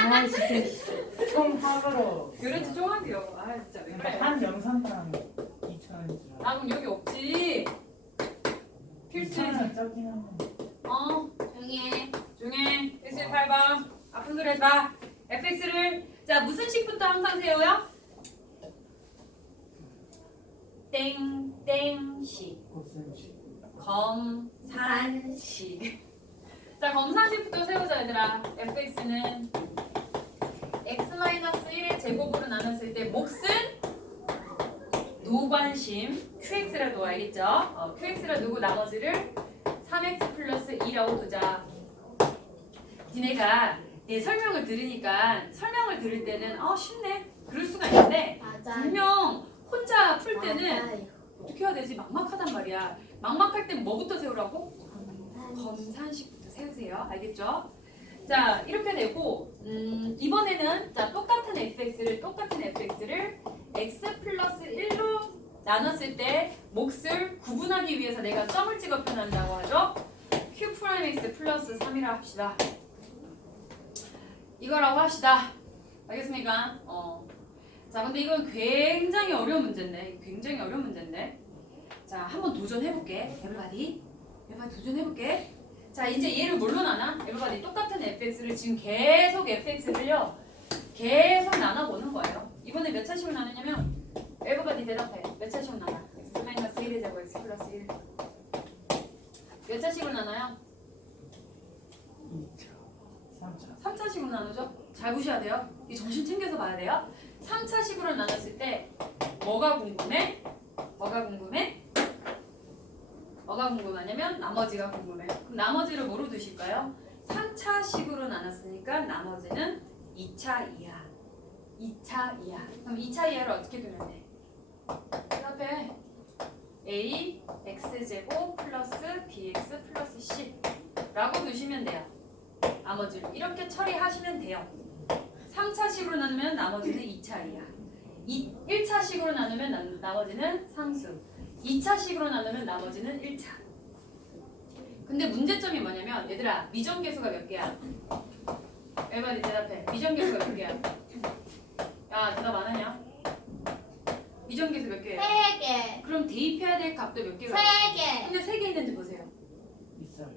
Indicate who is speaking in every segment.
Speaker 1: 아 진짜 총학으로
Speaker 2: 그렇지 종합이요. 아 진짜 왜 그래.
Speaker 1: 한 영상당 2,000원인 줄 알아.
Speaker 2: 아 그럼 여기 없지. 필수이지.
Speaker 1: 2,000원 적긴 한데.
Speaker 3: 중에
Speaker 2: 중에 118번 아픈 소리 하지 마. fx를 자 무슨 식부터 항상 세워요? 땡땡식
Speaker 1: 곱셈식.
Speaker 2: 검산식. 자 검산식부터 세우자 얘들아. fx는 x-1의 제곱으로 나눴을 때 몫은 노관심 qx라 도 알겠죠? qx라 두고 나머지를 3x 플러스 2라고 두자. 니네가 내 설명을 들으니까 설명을 들을 때는 쉽네 그럴 수가 있는데
Speaker 3: 맞아요.
Speaker 2: 분명 혼자 풀 때는
Speaker 3: 맞아요.
Speaker 2: 어떻게 해야 되지? 막막하단 말이야. 막막할 땐 뭐부터 세우라고? 검산식부터 세우세요. 알겠죠? 자 이렇게 되고 이번에는 자 똑같은 fx를 x 플러스 1로 나눴을 때 몫을 구분하기 위해서 내가 점을 찍어 표현한다고 하죠. q 프라임 x 플러스 3이라 합시다. 이거라고 합시다. 알겠습니까? 자 근데 이건 굉장히 어려운 문제인데 자 한번 도전해볼게. 에브리바디 도전해볼게. 자 이제 얘를 뭘로 나눠? 에브리바디 똑같은 fx를 지금 계속 fx를요 계속 나눠보는 거예요. 이번에 몇 차식으로 나누냐면 에브리바디 대답해. 몇 차식으로 나눠? x-1의 제곱 x 플러스 1 몇 차식으로 나눠요?
Speaker 1: 2차. 3차.
Speaker 2: 3차식으로 나누죠? 잘 보셔야 돼요. 이 정신 챙겨서 봐야 돼요. 3차식으로 나눴을 때 뭐가 궁금해? 뭐가 궁금하냐면 나머지가 궁금해. 그럼 나머지를 뭐로 두실까요? 3차식으로 나눴으니까 나머지는 2차 이하. 그럼 2차 이하를 어떻게 두면 돼? 옆에 a x제곱 플러스 bx 플러스 c 라고 두시면 돼요. 나머지를 이렇게 처리하시면 돼요. 3차식으로 나누면 나머지는 2차 이하. 1차식으로 나누면 나머지는 상수. 2차식으로 나누면 나머지는 1차. 근데 문제점이 뭐냐면 얘들아 미정계수가 몇 개야? everybody 대답해. 미정계수가 몇 개야? 야 대답 안 하냐? 미정계수 몇 개예요?
Speaker 3: 3개.
Speaker 2: 그럼 대입해야 될 값도 몇 개가?
Speaker 3: 3개.
Speaker 2: 근데 3개 있는지 보세요.
Speaker 1: 있어요.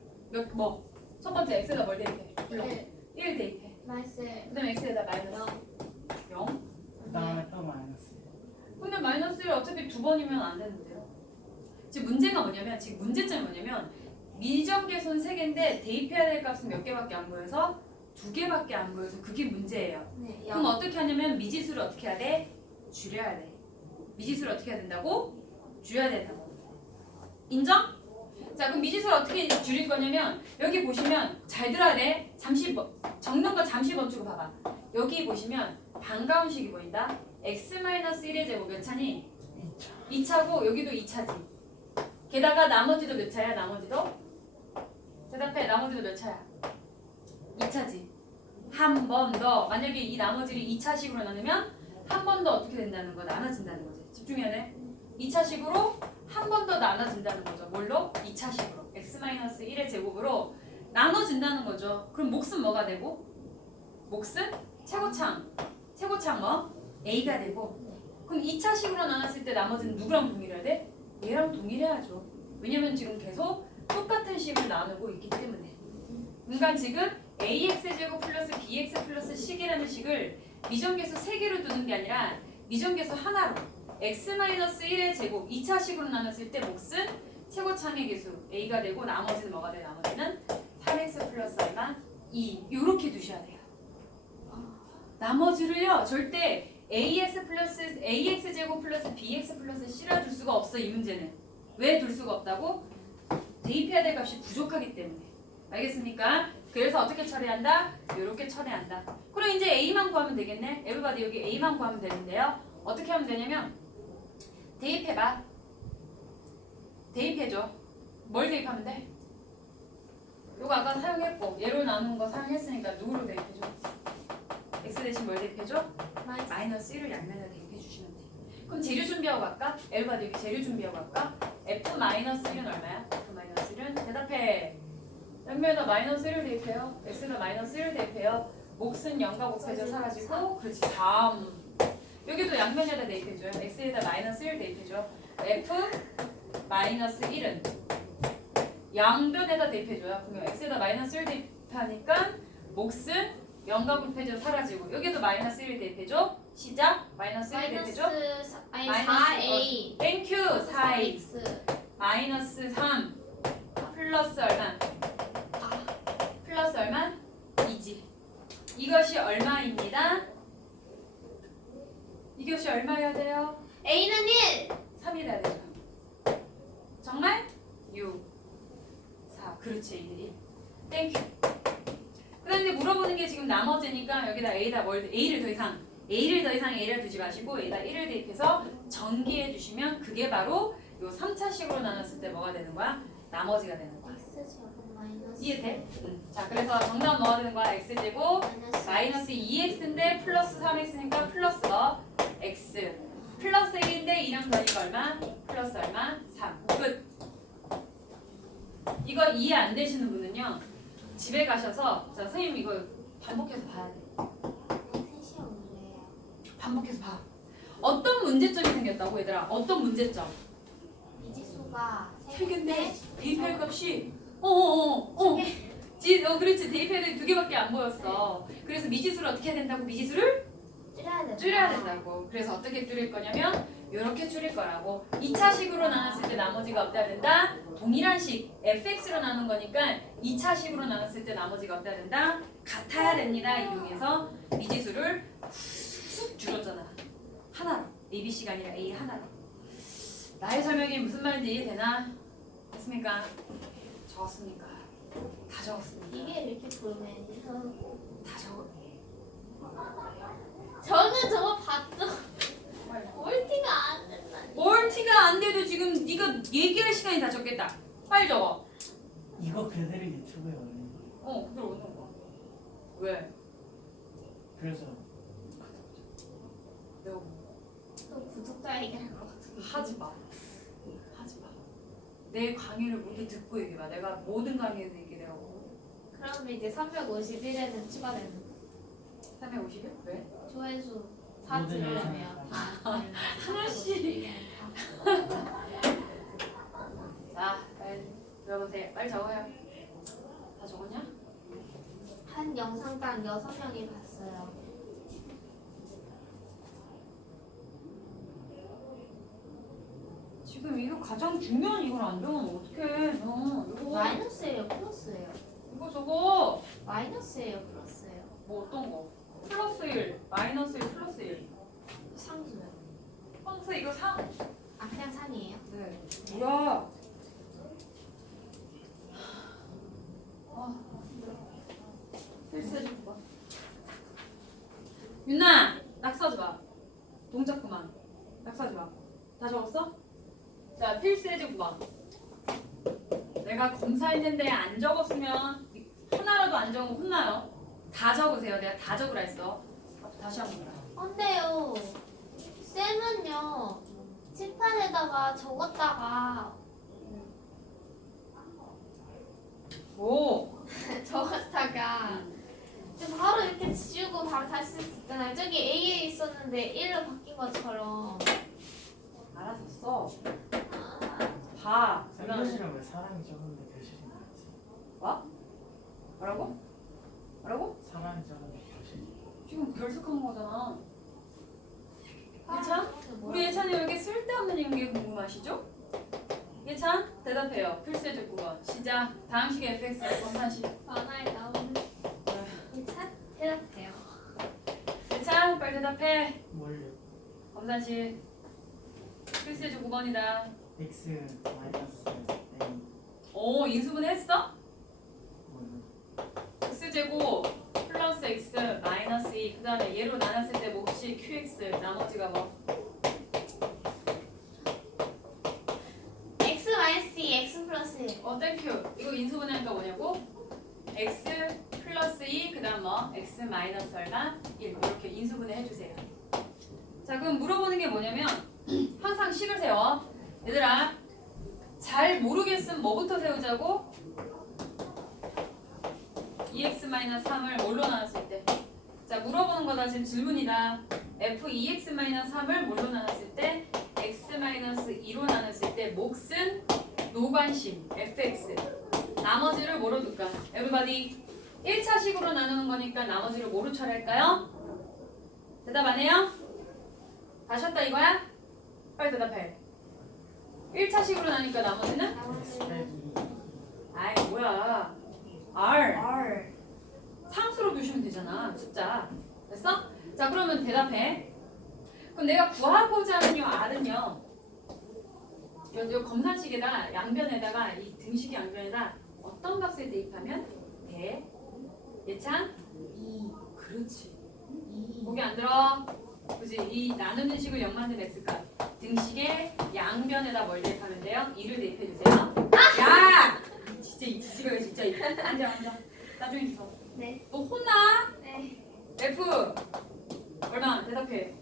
Speaker 2: 첫 번째 x에다 뭘 대입해? 1 대입해.
Speaker 3: 나이스.
Speaker 2: 그 다음에 x에다 마이너스 0.
Speaker 1: 그 다음에 또 마이너스.
Speaker 2: 근데 마이너스를 어차피 두 번이면 안 되는데요. 지금 문제가 뭐냐면 지금 문제점이 뭐냐면 미정계수는 3개인데 대입해야 될 값은 몇 개밖에 안 보여서 2개밖에 안 보여서 그게 문제예요.
Speaker 3: 네.
Speaker 2: 그럼 어떻게 하냐면 미지수를 어떻게 해야 돼? 줄여야 돼. 미지수를 어떻게 해야 된다고? 줄여야 된다고. 인정? 자 그럼 미지수를 어떻게 줄일 거냐면 여기 보시면 잘 들어야 돼. 잠시 적는 거 잠시 멈추고 봐봐. 여기 보시면 반가운 식이 보인다. x-1의 제곱 몇 차니? 2차고 여기도 2차지. 게다가 나머지도 몇 차야? 나머지도? 대답해. 나머지도 몇 차야? 2차지. 한 번 더. 만약에 이 나머지를 2차식으로 나누면 한 번 더 어떻게 된다는 거? 나눠진다는 거지. 집중해야 돼. 2차식으로 한 번 더 나눠진다는 거죠. 뭘로? 2차식으로. x-1의 제곱으로 나눠진다는 거죠. 그럼 몫은 뭐가 되고? 몫은 최고창 뭐? a가 되고. 그럼 2차식으로 나눴을 때 나머지는 누구랑 동일해야 돼? 얘랑 동일해야죠. 왜냐면 지금 계속 똑같은 식을 나누고 있기 때문에. 그러니까 지금 ax제곱 플러스 bx 플러스 식이라는 식을 미정계수 3개로 두는 게 아니라 미정계수 하나로 x-1의 제곱 2차식으로 나눴을 때 몫은 최고창의 계수 a가 되고 나머지는 뭐가 돼? 나머지는 3x 플러스 얼마? 2 이렇게 두셔야 돼요. 나머지를요 절대 ax 제곱 플러스 bx 플러스 c라 둘 수가 없어. 이 문제는 왜 둘 수가 없다고? 대입해야 될 값이 부족하기 때문에. 알겠습니까? 그래서 어떻게 처리한다? 이렇게 처리한다. 그럼 이제 a만 구하면 되겠네. 에브리바디 여기 a만 구하면 되는데요. 어떻게 하면 되냐면 대입해봐. 대입해줘. 뭘 대입하면 돼? 이거 아까 사용했고 얘로 나누는 거 사용했으니까 누구로 대입해줘? x 대신 뭘 대입해줘? 마이너스 1을 양면에 대입해 주시면 돼. 그럼 재료 준비하고 갈까? 에브리바디 여기 재료 준비하고 갈까? f-1은 얼마야? f-1은 대답해. 양면에다 마이너스 1을 대입해요. x에다 마이너스 1을 대입해요. 몫은 0과 곱해져 사라지고 그렇지 3. 여기도 양면에다 대입해줘요. x에다 마이너스 1 대입해줘. f 마이너스 1은 양변에다 대입해줘요. 그러면 x에다 마이너스 1 대입하니까 몫은 0과 곱해져 사라지고 여기도 마이너스 1 대입해줘. 시작 마이너스 1 대입해줘.
Speaker 3: 마이너스 4A
Speaker 2: 땡큐 4a
Speaker 3: X
Speaker 2: 마이너스 3 플러스 얼마? 플러스 얼마? 2지. 이것이 얼마입니다. 이것이 얼마여야 돼요?
Speaker 3: A는 1
Speaker 2: 3이 돼야 되죠. 정말? 6 4 그렇지 1이 땡큐. 그 다음에 이제 물어보는 게 지금 나머지니까 여기다 A를 더 이상 A를 두지 마시고 A에다 1을 대입해서 전기해 주시면 그게 바로 요 3차식으로 나눴을 때 뭐가 되는 거야? 나머지가 되는 거야.
Speaker 3: X제곱 마이너스
Speaker 2: 이해돼? 자 그래서 정답 뭐가 되는 거야? X제곱 마이너스 2X인데 플러스 3X니까 플러스 X 플러스 1인데 2랑 더니까 얼마? 플러스 얼마? 3 끝. 이거 이해 안 되시는 분은요 집에 가셔서 자 선생님 이거 반복해서 봐야 돼.
Speaker 3: 3시 오래요.
Speaker 2: 반복해서 봐. 어떤 문제점이 생겼다고 얘들아? 어떤 문제점?
Speaker 3: 미지수가
Speaker 2: 세 개인데 대입할
Speaker 3: 거
Speaker 2: 값이 그렇지 대입해야 돼 두 개밖에 안 보였어. 그래서 미지수를 어떻게 해야 된다고? 미지수를 줄여야 된다고. 그래서 어떻게 줄일 거냐면 이렇게 줄일 거라고. 2차식으로 나눴을 때 나머지가 없다 된다. 동일한 식 fx로 나눈 거니까 2차식으로 나눴을 때 나머지가 없다 된다. 같아야 됩니다. 이용해서 미지수를 훅 줄였잖아. 하나로. ABC가 아니라 A 하나로. 나의 설명이 무슨 말인지 이해되나? 됐습니까? 적었습니까? 다 적었습니다.
Speaker 3: 이게 이렇게 보면
Speaker 2: 다 적었.
Speaker 3: 저는 저거 봤죠. 멀티가 안 된다.
Speaker 2: 멀티가 안 돼도 지금 네가 얘기할 시간이 다 적겠다. 빨리 적어.
Speaker 1: 이거 그대로 유튜브에 올리는 거예요.
Speaker 2: 그대로 오는 거. 왜?
Speaker 1: 그래서
Speaker 2: 내가
Speaker 3: 또 구독자 얘기할 것 같은데.
Speaker 2: 하지 마. 하지 마. 내 강의를 모두 듣고 얘기해. 내가 모든 강의에서 얘기해요.
Speaker 3: 그러면 이제 351에는 추가되는 거.
Speaker 2: 351? 왜?
Speaker 3: 조회수 다
Speaker 1: 모든
Speaker 3: 들으려면
Speaker 1: 영상을
Speaker 3: 다
Speaker 2: 하나씩. 자, 빨리 들어보세요. 빨리 적어요. 다 적었냐?
Speaker 3: 한 영상당 6명이 봤어요.
Speaker 2: 지금 이거 가장 중요한 이걸 안 적으면 어떡해. 너 이거
Speaker 3: 마이너스예요, 플러스예요?
Speaker 2: 이거 적어.
Speaker 3: 마이너스예요, 플러스예요?
Speaker 2: 뭐 어떤 거? 플러스 1, 마이너스 1, 플러스 1.
Speaker 3: 상수요.
Speaker 2: 플러스 이거 3.
Speaker 3: 아 그냥 3이에요?
Speaker 2: 네. 뭐야? 필수해줄 거. 윤나, 낙서하지 마. 동작 그만. 낙서하지 마. 다 적었어? 자, 필수해줄 거. 내가 검사했는데 안 적었으면 하나라도 안 적으면 혼나요. 다 적으세요. 내가 다 적으라 했어. 다시 한 번.
Speaker 3: 근데요, 쌤은요, 칠판에다가 적었다가
Speaker 2: 오.
Speaker 3: 적었다가 지금 바로 이렇게 지우고 바로 다시 쓸 수 있잖아요. 저기 A에 있었는데 1로 바뀐 것처럼.
Speaker 2: 알아서 써.
Speaker 3: 아,
Speaker 2: 봐.
Speaker 1: 교실은 왜 사람이 적은데 교실이 많지?
Speaker 2: 뭐? 뭐라고? 뭐라고?
Speaker 1: 사람이 적은데 교실이
Speaker 2: 지금 결석한 거잖아.
Speaker 3: 아,
Speaker 2: 예찬? 우리 예찬이 여기 쓸데없는 게 궁금하시죠? 예찬? 대답해요. 필수의 9번. 시작. 다항식 fx 검산식.
Speaker 3: 만화에 나오는 참 대답해요.
Speaker 2: 예찬 빨리 대답해.
Speaker 1: 뭘요?
Speaker 2: 검산식. 필수의 9번이다.
Speaker 1: x 마이너스 a
Speaker 2: 오 인수분 했어?
Speaker 1: 뭐요?
Speaker 2: x제곱 플러스 x 마이너스 2. 그 다음에 얘로 나눴을 때 몫이 qx. 나머지가 뭐?
Speaker 3: X 마이너스 2, X 플러스 1.
Speaker 2: 땡큐. 이거 인수분해하니까 뭐냐고? x 플러스 2, 그 다음 뭐? x 마이너스 얼마? 1. 이렇게 인수분해 해주세요. 자, 그럼 물어보는 게 뭐냐면 항상 식을 세워. 얘들아, 잘 모르겠으면 뭐부터 세우자고? 2x 마이너스 3을 뭘로 나눴을 때? 자, 물어보는 거다. 지금 질문이다. f2x-3을 뭘로 나눴을 때 x-2로 나눴을 때 몫은 노관심 fx. 나머지를 뭐로 둘까? everybody 1차식으로 나누는 거니까 나머지를 뭐로 처리할까요? 대답 안 해요? 다셨다 이거야? 빨리 대답해. 1차식으로 나니까 나머지는? 아이 뭐야 R 상수로 두시면 되잖아. 숫자 됐어? 자 그러면 대답해. 그럼 내가 구하고자 하는 요 R은요 요 검산식에다 양변에다가 이 등식 양변에다 어떤 값을 대입하면 돼? 예찬?
Speaker 3: 2
Speaker 2: 그렇지. 보기 안 들어? 그지? 이 나누는 식을 0 만든 x값 등식의 양변에다 뭘 대입하면 돼요? 2를 대입해 주세요. 야! 진짜 이 지지가 진짜 앉아. 나중에 주소.
Speaker 3: 네.
Speaker 2: 너 혼나?
Speaker 3: 네.
Speaker 2: F 얼마? 대답해.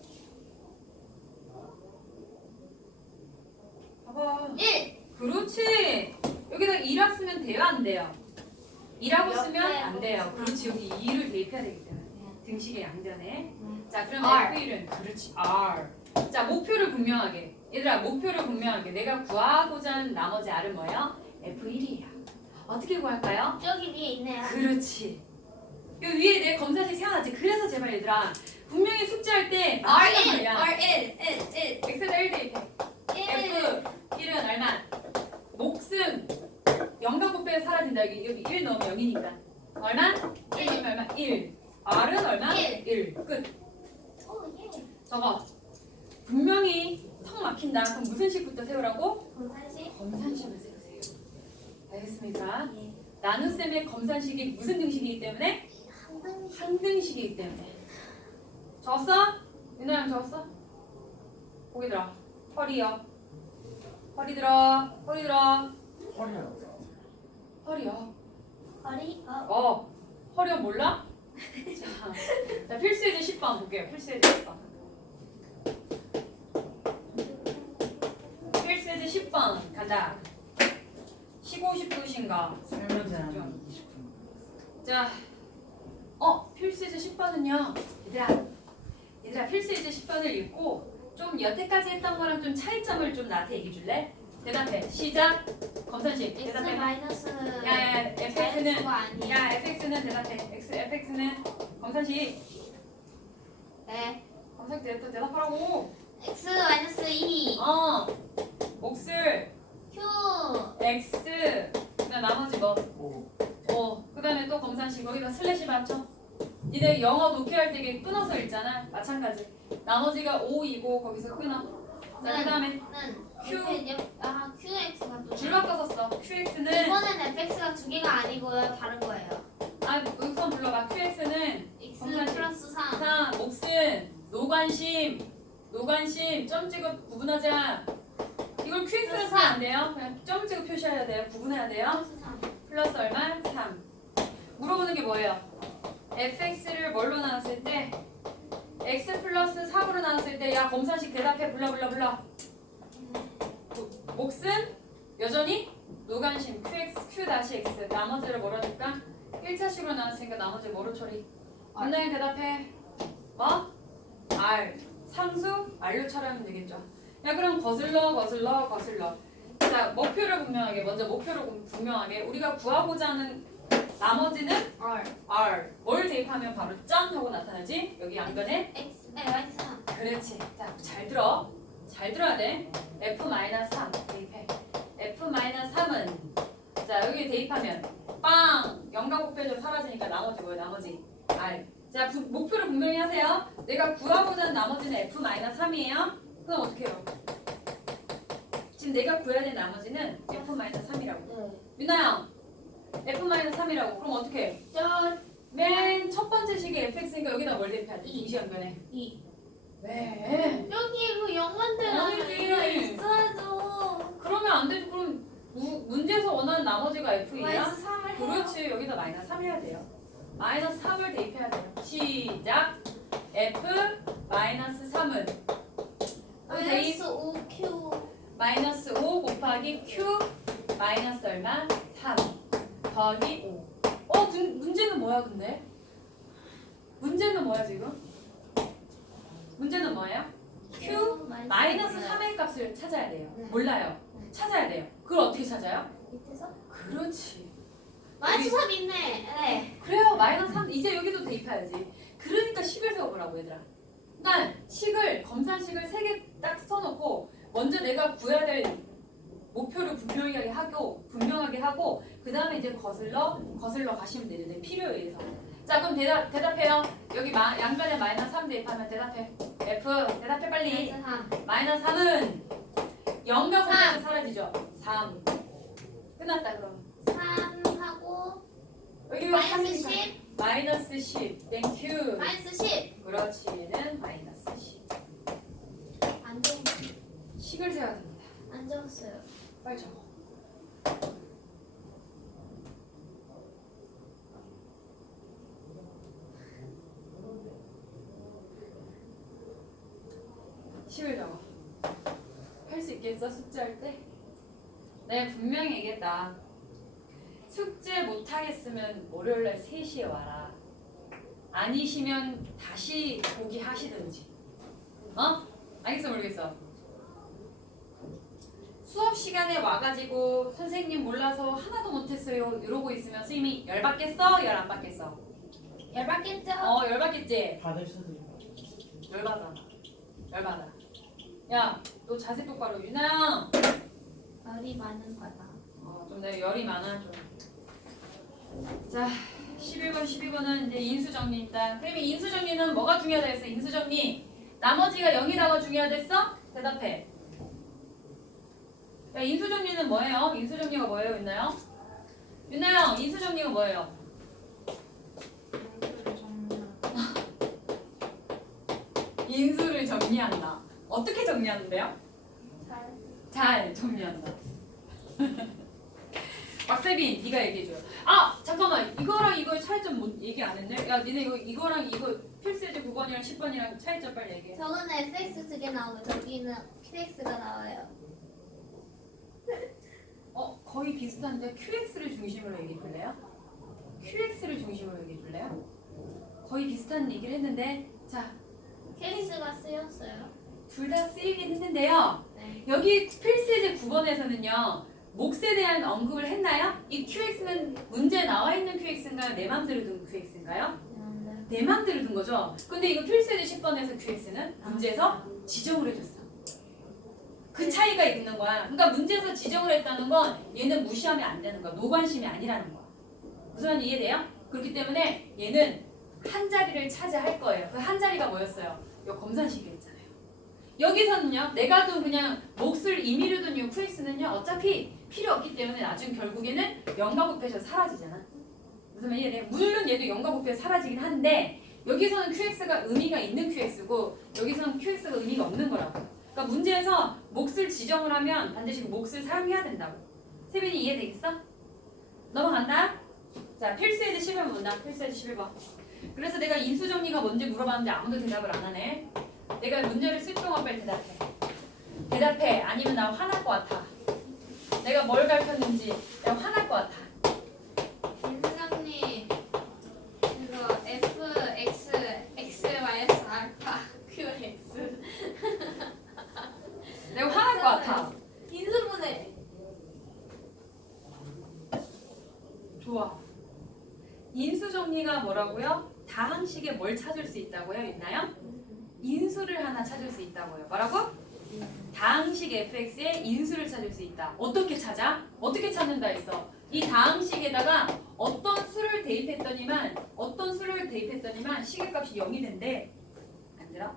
Speaker 2: 봐봐.
Speaker 3: 1
Speaker 2: 그렇지. 여기다 2라 쓰면 돼요? 안 돼요? 2라고 쓰면
Speaker 3: 옆에
Speaker 2: 안 돼요. 그렇지. 여기 2를 대입해야 되기 때문에. 등식의 양변에. 자 그럼
Speaker 3: R.
Speaker 2: F1은 그렇지 R. 자 목표를 분명하게. 얘들아 목표를 분명하게. 내가 구하고자 하는 나머지 R은 뭐예요? F1이에요. 어떻게 구할까요?
Speaker 3: 저기 위에 있네요.
Speaker 2: 그렇지. 요 위에 내 검사식 세워놨지. 그래서 제발 얘들아 분명히 숙제할 때
Speaker 3: R1
Speaker 2: 말이야.
Speaker 3: R1
Speaker 2: X에다 1 대입해.
Speaker 3: 1
Speaker 2: F1은 얼마? 몫은 0과 곱해서 사라진다. 여기 1 넣으면 0이니까. 얼마? 1 넣으면 얼마? 1. R은 얼마? 1. 끝.
Speaker 3: 오 예.
Speaker 2: 저거. 분명히 턱 막힌다. 그럼 무슨 식부터 세우라고?
Speaker 3: 검산식
Speaker 2: 검산식을 세우세요. 알겠습니까?
Speaker 3: 예.
Speaker 2: 나눗셈의 검산식이 무슨 등식이기 때문에?
Speaker 3: 한등식
Speaker 2: 항등식이기 때문에. 적었어? 윤아 형 적었어? 고개 들어. 허리요. 허리 들어. 허리 들어. 허리요.
Speaker 3: 허리
Speaker 2: 허리요 몰라? 자 필수예제 10번 볼게요. 필수예제 10번. 필수예제 10번 간다. 쉬고 싶으신가?
Speaker 1: 설문제는 20분.
Speaker 2: 자, 필수예제 10번은요. 얘들아 필수예제 10번을 읽고 좀 여태까지 했던 거랑 좀 차이점을 좀 나한테 얘기해 줄래? 대답해. 시작. 검산식.
Speaker 3: X
Speaker 2: 대답해.
Speaker 3: 마이너스
Speaker 2: 야, fx는
Speaker 3: 자연수가 아니에요.
Speaker 2: 야, fx는 대답해. fx는 검산식.
Speaker 3: 네.
Speaker 2: 검산식 대답하라고.
Speaker 3: X 마이너스 2
Speaker 2: 몫을
Speaker 3: Q
Speaker 2: x. 그다음 나머지 뭐?
Speaker 1: 5.
Speaker 2: 그다음에 또 검산식 거기다 슬래시 맞춰. 니네 영어 독해할 때 이게 끊어서 읽잖아. 마찬가지. 나머지가 5이고 거기서 끊어. 자, 그다음에 Q.
Speaker 3: QX가 또
Speaker 2: 줄 바꿔서 써. qx는
Speaker 3: 이번엔 fx가 두 개가 아니고요 다른 거예요.
Speaker 2: 우선 불러봐. qx는
Speaker 3: x
Speaker 2: 검산식.
Speaker 3: 플러스 3
Speaker 2: 자, 몫은 노관심 점 찍어 구분하자. 이걸 qx로 쓰면 안 돼요. 그냥 점 찍어 표시해야 돼요. 구분해야 돼요.
Speaker 3: 플러스 3
Speaker 2: 플러스 얼마? 3. 물어보는 게 뭐예요? fx를 뭘로 나눴을 때 x 플러스 4으로 나눴을 때 야 검사식 대답해. 불러. 몫은 여전히 노관심 q-x 나머지를 뭐로 줄까? 1차식으로 나눴으니까 나머지 뭐로 처리? 간단히 대답해. 뭐? R 상수 R로 처리하면 되겠죠. 야 그럼 거슬러. 자 목표를 분명하게 먼저 우리가 구하고자 하는 나머지는
Speaker 3: R
Speaker 2: R 뭘 대입하면 바로 짠 하고 나타나지? 여기 양변에
Speaker 3: X 마이너스 3
Speaker 2: 그렇지. 자, 잘 들어야 돼. F-3 대입해. F-3은 자, 여기 대입하면 빵! 0과 곱해서 사라지니까 나머지 뭐야? 나머지 R. 자, 목표를 분명히 하세요. 내가 구하고자 하는 나머지는 F-3이에요. 그럼 어떻게 해요? 지금 내가 구해야 되는 나머지는 F-3이라고.
Speaker 3: 네.
Speaker 2: 윤아 형, F-3이라고. 그럼 어떻게 해? 맨 첫 번째 식의 fx니까 여기다 뭘 대입해야 돼? 이 양변에.
Speaker 3: 2
Speaker 2: 왜?
Speaker 3: 여기 그 0만 들어가면
Speaker 2: 아니지.
Speaker 3: 이거 있어야죠.
Speaker 2: 그러면 안 되지. 그럼 문제에서 원하는 나머지가 f이야?
Speaker 3: 마이너스 3을 해요.
Speaker 2: 그렇지. 여기다 마이너스 3 해야 돼요. 마이너스 3을 대입해야 돼요. 시작. f 마이너스 3은 대입
Speaker 3: 마이너스 5Q
Speaker 2: 마이너스 5 곱하기 q 마이너스 얼마? 3 더하기 5. 문제는 뭐야 근데? 문제는 뭐야 지금? 문제는 뭐예요? Q 마이너스 3의 값을 찾아야 돼요.
Speaker 3: 네.
Speaker 2: 몰라요.
Speaker 3: 네.
Speaker 2: 찾아야 돼요. 그걸 어떻게 찾아요?
Speaker 3: 밑에서?
Speaker 2: 그렇지.
Speaker 3: 마이너스 3 있네. 네.
Speaker 2: 그래요. 마이너스 3 이제 여기도 대입해야지. 그러니까 식을 세워보라고 얘들아. 그러니까 식을 검산식을 3개 딱 써놓고 먼저 내가 구해야 될 목표를 분명하게 하고 그 다음에 이제 거슬러 가시면 되죠. 내 필요에 의해서. 자 그럼 대답해요. 여기 양변에 마이너스 3 대입하면 대답해. F 대답해 빨리.
Speaker 3: 마이너스 3.
Speaker 2: 마이너스 3은 0과 3에서 사라지죠. 3 끝났다 그럼.
Speaker 3: 3하고
Speaker 2: 여기
Speaker 3: 마이너스
Speaker 2: 3이니까.
Speaker 3: 10.
Speaker 2: 마이너스 10 땡큐.
Speaker 3: 마이너스 10.
Speaker 2: 그렇지 얘는 마이너스 10
Speaker 3: 안 적었어요.
Speaker 2: 식을 세워야 됩니다.
Speaker 3: 안 적었어요.
Speaker 2: 빨리 적어. 식을 적어. 할 수 있겠어 숙제할 때? 내가 분명히 얘기했다. 숙제 못하겠으면 월요일날 3시에 와라. 아니시면 다시 보기 하시든지. 어? 알겠어 모르겠어? 수업 시간에 와가지고 선생님 몰라서 하나도 못했어요 이러고 있으면 선생님이 열받겠어? 열 안 받겠어?
Speaker 3: 열받겠죠?
Speaker 2: 열받겠지?
Speaker 1: 받을 수도 있고.
Speaker 2: 열받아. 야 너 자세 똑바로. 유나야
Speaker 3: 열이 많은 거다.
Speaker 2: 좀 내가 열이 많아 좀. 자 11번 12번은 이제 인수정리입니다. 그러면 인수정리는 뭐가 중요하다 했어? 인수정리 나머지가 0이라고 중요하댔어? 대답해. 야 인수정리는 뭐예요? 인수정리가 뭐예요? 있나요? 윤나영 인수정리가 뭐예요? 인수를 정리한다. 어떻게 정리하는데요? 잘 정리한다. 박세빈 네가 얘기해줘요. 아 잠깐만 이거랑 이거 차이점 뭐 얘기 안 했네? 야 니네 이거랑 이거 필수예제 9번이랑 10번이랑 차이점 빨리 얘기해.
Speaker 3: 저거는 fx 2개 나오고 저기는 qx가 나와요.
Speaker 2: 거의 비슷한데 QX를 중심으로 얘기해 줄래요? QX를 중심으로 얘기해 줄래요? 거의 비슷한 얘기를 했는데 자
Speaker 3: qx가 쓰였어요.
Speaker 2: 둘 다 쓰이긴 했는데요.
Speaker 3: 네.
Speaker 2: 여기 필수예제 9번에서는요. 몫에 대한 언급을 했나요? 이 QX는 문제에 나와 있는 QX인가요? 내 맘대로 둔 QX인가요? 내 맘대로 둔 거죠. 근데 이거 필수예제 10번에서 QX는 문제에서 지정을 해줬어. 그 차이가 있는 거야. 그러니까 문제에서 지정을 했다는 건 얘는 무시하면 안 되는 거야. 노관심이 아니라는 거야. 무슨 말인지 이해돼요? 그렇기 때문에 얘는 한 자리를 차지할 거예요. 그 한 자리가 뭐였어요? 이 검산식이었잖아요. 여기서는요. 내가 둔 그냥 몫을 임의로 둔 이 QX는요. 어차피 필요 없기 때문에 나중 결국에는 0과 부패에서 사라지잖아. 무슨 말인지 이해돼요? 물론 얘도 0과 부패에서 사라지긴 한데 여기서는 QX가 의미가 있는 QX고 여기서는 QX가 의미가 없는 거라고. 그러니까 문제에서 몫을 지정을 하면 반드시 그 몫을 사용해야 된다고. 세빈이 이해되겠어? 넘어간다. 자 필수예제 11번 본다. 필수예제 11번. 그래서 내가 인수정리가 뭔지 물어봤는데 아무도 대답을 안 하네. 내가 문제를 쓸 동안 빨리 대답해. 아니면 나 화날 것 같아. 내가 뭘 가르쳤는지 내가 화날 것 같아.
Speaker 3: 인수정리 이거 fx x 마이너스 알파 qx
Speaker 2: 내가 화날 것 같아.
Speaker 3: 인수분해.
Speaker 2: 좋아. 인수정리가 뭐라고요? 다항식에 뭘 찾을 수 있다고요? 있나요? 인수를 하나 찾을 수 있다고요. 뭐라고? 다항식 fx의 인수를 찾을 수 있다. 어떻게 찾아? 어떻게 찾는다 했어? 이 다항식에다가 어떤 수를 대입했더니만 식의 값이 0이 된대. 안 들어?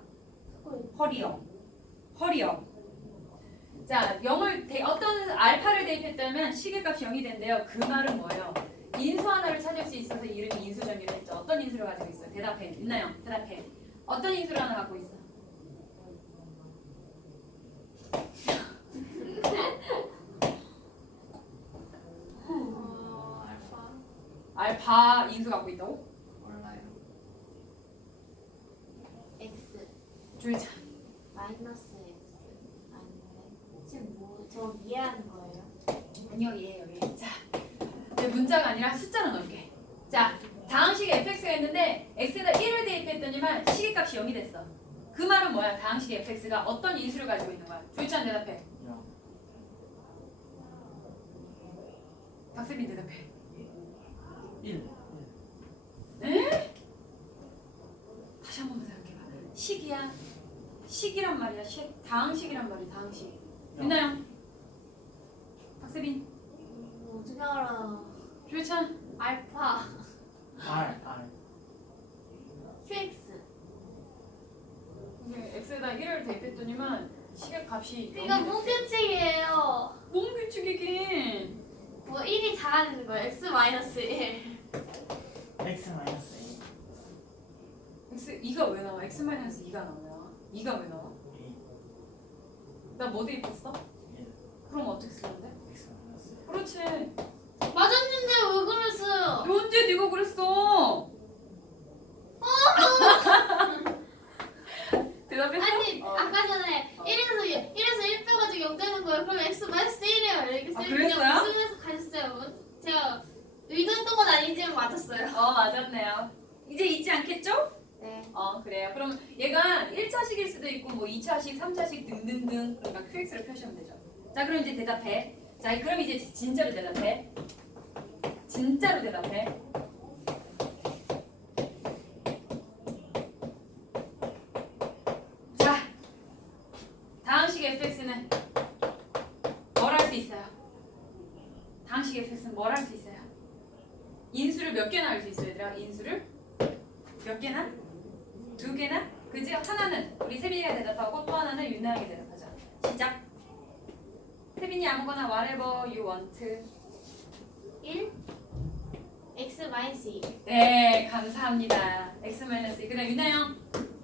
Speaker 2: 허리요. 자, 0을 어떤 알파를 대입했다면 식의 값이 0이 된대요. 그 말은 뭐예요? 인수 하나를 찾을 수 있어서 이름이 인수정리를 했죠. 어떤 인수를 가지고 있어요? 대답해. 있나요? 대답해. 어떤 인수를 하나 갖고 있어? 알파 인수 갖고 있다고?
Speaker 3: 몰라요. x
Speaker 2: 조이자.
Speaker 3: 마이너스 x 아닌데 지금 저 이해하는 거예요?
Speaker 2: 아니요, 예, 여기. 자, 내 문자가 아니라 숫자로 넣을게. 자, 다항식에 fx가 있는데 x에다 1을 대입했더니만 시계값이 0이 됐어. 그 말은 뭐야? 다항식의 fx가 어떤 인수를 가지고 있는 거야? 조이찬 대답해.
Speaker 1: 영.
Speaker 2: 박세민 대답해.
Speaker 1: 1.
Speaker 2: 에? 다시 한 번만 생각해봐. 식이야. 식이란 말이야. 다항식이란 말이야. 다항식. 윤나영. 박세빈.
Speaker 3: 어떻게 알아?
Speaker 2: 조이찬.
Speaker 3: 알파
Speaker 1: R.
Speaker 3: QX.
Speaker 2: 이게 x에다 1을 대입했더니만 시계값이
Speaker 3: 이건 뭉규칙이에요.
Speaker 2: 뭔 규칙이긴.
Speaker 3: 뭐 1이 작아지는 거예요. X 마이너스 1.
Speaker 1: X 마이너스
Speaker 2: x 2가 왜 나와? x 마이너스 2가 나와. 2가 왜 나와?
Speaker 1: 2.
Speaker 2: 나 뭐 대입했어?
Speaker 1: 1.
Speaker 2: 그럼 어떻게 쓰는데?
Speaker 1: X 마이너스.
Speaker 2: 그렇지.
Speaker 3: 맞았는데 왜 그랬어요?
Speaker 2: 언제 네가 그랬어? 대답했어?
Speaker 3: 아니
Speaker 2: 어.
Speaker 3: 아까 전에 1에서 1 빼가지고 0 되는 거예요. 그럼 X 마이너스 1이에요. 이렇게
Speaker 2: 아,
Speaker 3: 쓰면
Speaker 2: 그랬어요?
Speaker 3: 그냥 웃으면서 가셨어요. 제가 의도했던 건 아니지만 맞았어요.
Speaker 2: 맞았네요. 이제 잊지 않겠죠?
Speaker 3: 네.
Speaker 2: 그래요. 그럼 얘가 1차식일 수도 있고 뭐 2차식, 3차식 등등등 그러니까 QX를 표시하면 되죠. 자, 그럼 이제 대답해. 자, 그럼 이제 진짜로 대답해. 진짜로 대답해. 자, 다항식 fx는 뭘 할 수 있어요? 다항식 fx는 뭘 할 수 있어요? 인수를 몇 개나 할 수 있어요, 얘들아? 인수를 몇 개나? 2개나? 그지? 하나는 우리 세빈이가 대답하고 또 하나는 윤나영이 대답하자. 시작. 세빈이 아무거나 whatever you want.
Speaker 3: 1 X 마이너스 2.
Speaker 2: 네, 감사합니다. x-2. 그다음 윤나영.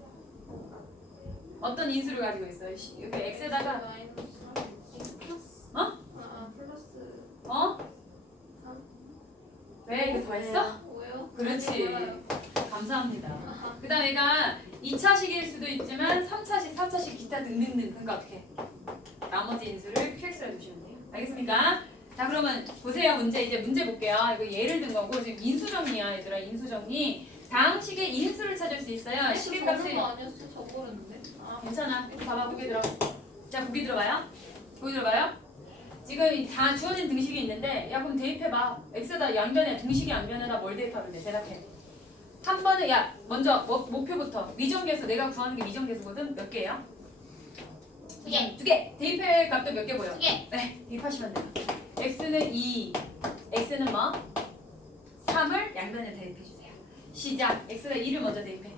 Speaker 2: 어떤 인수를 가지고 있어요? 여기 x에다가
Speaker 3: 마이너스 3. X 플러스. 플러스
Speaker 2: 어?
Speaker 3: 3.
Speaker 2: 왜 이거 더 했어?
Speaker 3: 왜요?
Speaker 2: 그렇지.
Speaker 3: 몰라요.
Speaker 2: 감사합니다. 그다음 얘가 2차식일 수도 있지만 3차식, 4차식 기타 등등등. 그러니까 어떻게? 나머지 인수를 QX로 두시면 돼요. 알겠습니까? 자, 그러면 보세요. 이제 문제 볼게요. 이거 예를 든 거고 지금 인수정리야, 얘들아. 인수정리. 다항식의 인수를 찾을 수 있어요. 시계값을.
Speaker 3: 거 아니었어? 저 모르는데.
Speaker 2: 괜찮아. 이거 봐봐. 보기 들어. 자, 보기 들어봐요. 보기 들어봐요. 지금 다 주어진 등식이 있는데 야, 그럼 대입해봐. x에다 양변에 등식이 양변에다 뭘 대입하면 돼? 대답해. 한 번에 야, 먼저 목표부터. 미정계수 내가 구하는 게 미정계수거든. 몇 개야?
Speaker 3: 2개.
Speaker 2: 2개. 대입할 값도 몇 개 보여?
Speaker 3: 2개.
Speaker 2: 네, 대입하시면 돼요. x는 2, x는 뭐? 3을 양변에 대입해 주세요. 시작. x가 2를 먼저 대입해.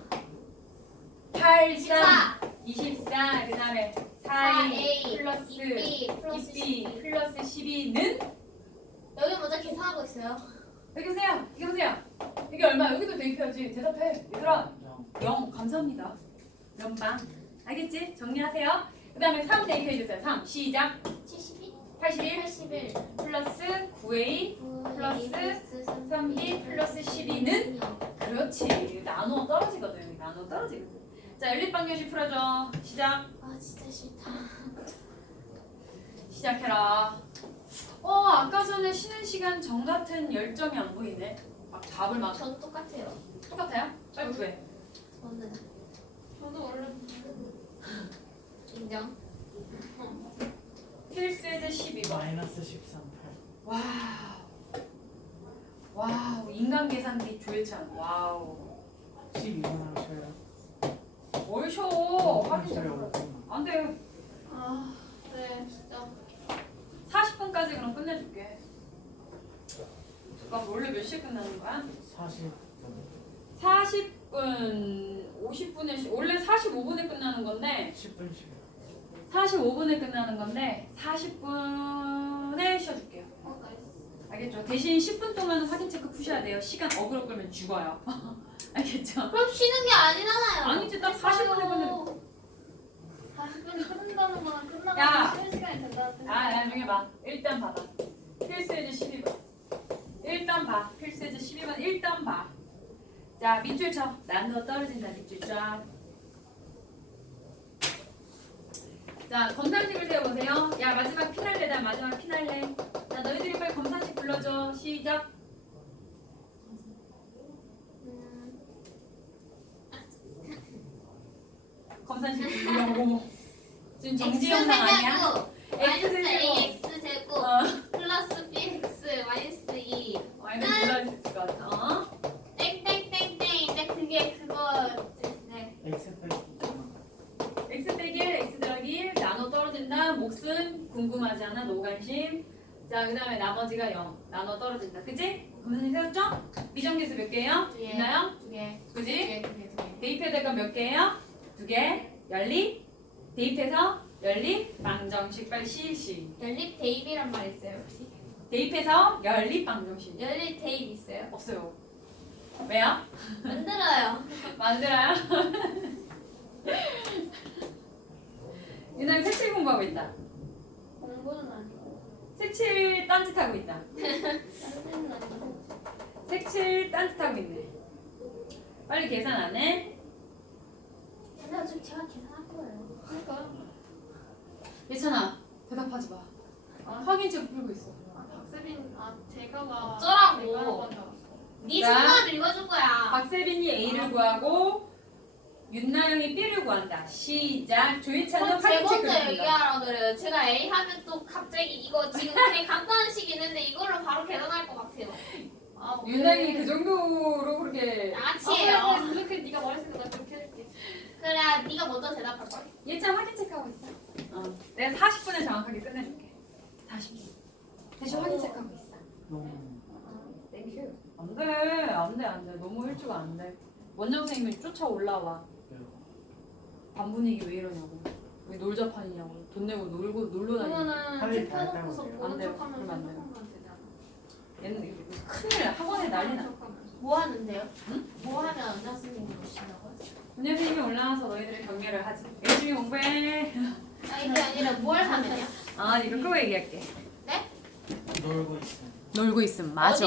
Speaker 2: 8, 3, 24, 그 다음에 4a 플러스
Speaker 3: 2b 플러스
Speaker 2: 2b 플러스 12는
Speaker 3: 여기 먼저 계산하고 있어요.
Speaker 2: 여기 보세요. 여기 보세요. 이게 얼마? 여기도 대입해야지. 대답해. 얘들아.
Speaker 1: 0.
Speaker 2: 0. 감사합니다. 면방. 알겠지? 정리하세요. 그 다음에 3 대입해 주세요. 3. 시작.
Speaker 3: 72
Speaker 2: 81
Speaker 3: 81
Speaker 2: 플러스 9a 플러스 3b 플러스 12는 그렇지. 나누어 떨어지거든. 나누어 떨어지거든. 자, 연립방정식 풀어줘. 시작.
Speaker 3: 아 진짜 싫다.
Speaker 2: 시작해라. 아까 전에 쉬는 시간 정 같은 열정이 안 보이네. 막 답을 막
Speaker 3: 전 똑같아요.
Speaker 2: 똑같아요? 빨리 구해.
Speaker 3: 저는 저도 원래 인정.
Speaker 2: 필수에서 12번.
Speaker 1: 마이너스 13. 8.
Speaker 2: 와우. 인간 계산기 조회찬. 와우.
Speaker 1: 12번 하셔요.
Speaker 2: 뭘 쉬어. 확인 좀 해라. 안 돼.
Speaker 3: 아 네 진짜.
Speaker 2: 40분까지 그럼 끝내줄게. 잠깐 원래 몇 시에 끝나는 거야?
Speaker 1: 40.
Speaker 2: 40분, 50분에 원래 45분에 끝나는 건데
Speaker 1: 10분씩.
Speaker 2: 45분에 끝나는 건데 40분에 쉬어줄게요.
Speaker 3: 나이스.
Speaker 2: 알겠죠? 대신 10분 동안 확인 체크 푸셔야 돼요. 시간 어그로 끌면 죽어요. 알겠죠?
Speaker 3: 그럼 쉬는 게 아니잖아요.
Speaker 2: 아니지, 딱 40분에 끝내.
Speaker 3: 40분이 끝난다는 거랑
Speaker 2: 야.
Speaker 3: 끝나가면 쉬는 시간이 된다는 뜻이야.
Speaker 2: 나중에 봐. 일단 봐봐. 필수에즈 12번. 일단 봐. 필수에즈 12번 일단 봐. 자, 밑줄 쳐. 난도 떨어진다. 밑줄 쫙. 자, 검사식을 세워보세요. 야, 마지막 피날레다. 마지막 피날레. 자, 너희들이 빨리 검사식 불러줘. 시작. 검산식 비교하고 지금 정지 영상 아니야?
Speaker 3: 마이너스
Speaker 2: X
Speaker 3: ax 제곱
Speaker 2: 어.
Speaker 3: 플러스 bx 마이너스 2
Speaker 2: 완전 몰라할 수 있을 것 같아. 어?
Speaker 3: 땡땡땡땡인데 그게 그거 네.
Speaker 1: X 빼기
Speaker 2: X 빼기 1, X 더하기 1 나눠 떨어진다. 몫은 궁금하지 않아. 노관심. 자, 그 다음에 나머지가 0 나눠 떨어진다. 그치? 검산식 세웠죠? 비정계수 몇 개예요?
Speaker 3: 두 개.
Speaker 2: 있나요?
Speaker 3: 2개
Speaker 2: 그지?
Speaker 3: 2개
Speaker 2: 대입해야 될 건 몇 개예요? 2개. 연립. 대입해서 연립. 방정식 빨리 시시.
Speaker 3: 연립 대입이란 말 있어요 혹시?
Speaker 2: 대입해서 연립 방정식.
Speaker 3: 연립 대입 있어요?
Speaker 2: 없어요. 왜요?
Speaker 3: 만들어요
Speaker 2: 만들어요? 유나는 색칠 공부하고 있다.
Speaker 3: 공부는 아니고
Speaker 2: 색칠 딴짓하고 있다.
Speaker 3: 딴짓은 아니고
Speaker 2: 색칠 딴짓하고 있네. 빨리 계산 안 해?
Speaker 3: 근데 어차피 제가 계산할 거예요 그러니까
Speaker 2: 예찬아 대답하지 마. 확인책 풀고 있어.
Speaker 4: 박세빈 제가 막
Speaker 3: 어쩌라고.
Speaker 4: 제가 한번 더.
Speaker 3: 네
Speaker 2: 자.
Speaker 3: 손만 읽어준 거야
Speaker 2: 박세빈이 A를 구하고 윤나영이 B를 구한다. 시작. 조희찬은
Speaker 3: 제
Speaker 2: 확인책을
Speaker 3: 먼저
Speaker 2: 푼다.
Speaker 3: 얘기하라 그래요 제가 A 하면 또 갑자기 이거 지금 되게 간단한 식이 있는데 이걸로 바로 계산할 것 같아요
Speaker 2: 윤나영이 그 정도로 그렇게
Speaker 3: 양아치예요
Speaker 4: 그렇게 네가 말했으니까 내가 그렇게 해줄게.
Speaker 3: 그래야 네가 먼저 대답할걸
Speaker 2: 예찬 확인책 하고 있어. 내가 40분에 정확하게 끝내줄게. 40분. 대신 확인책 하고 있어.
Speaker 1: 너무
Speaker 2: 땡큐. 안 돼. 너무 일찍 안 돼. 원장 선생님이 쫓아 올라와. 반 분위기 왜 이러냐고. 왜 놀자판이냐고. 돈 내고 놀러 다니고.
Speaker 4: 그러면은
Speaker 1: 할일 다
Speaker 4: 켜놓고서
Speaker 1: 했다고
Speaker 2: 안
Speaker 4: 보는
Speaker 2: 돼요.
Speaker 4: 척하면서
Speaker 2: 그러면 안 돼요.
Speaker 4: 핸드폰만 되잖아.
Speaker 2: 얘는 큰일 나. 학원에 난리 나.
Speaker 3: 뭐 하는데요?
Speaker 2: 응?
Speaker 3: 뭐 하면 원장 선생님이 오시냐고요?
Speaker 2: 원장 선생님이 올라와서 너희들의 경례를 하지. 열심히 공부해.
Speaker 3: 아 이게 아니라 뭘 하면요?
Speaker 2: 아 이거 끄고 얘기할게.
Speaker 3: 네?
Speaker 1: 놀고 있어.
Speaker 2: 놀고 있음. 맞아.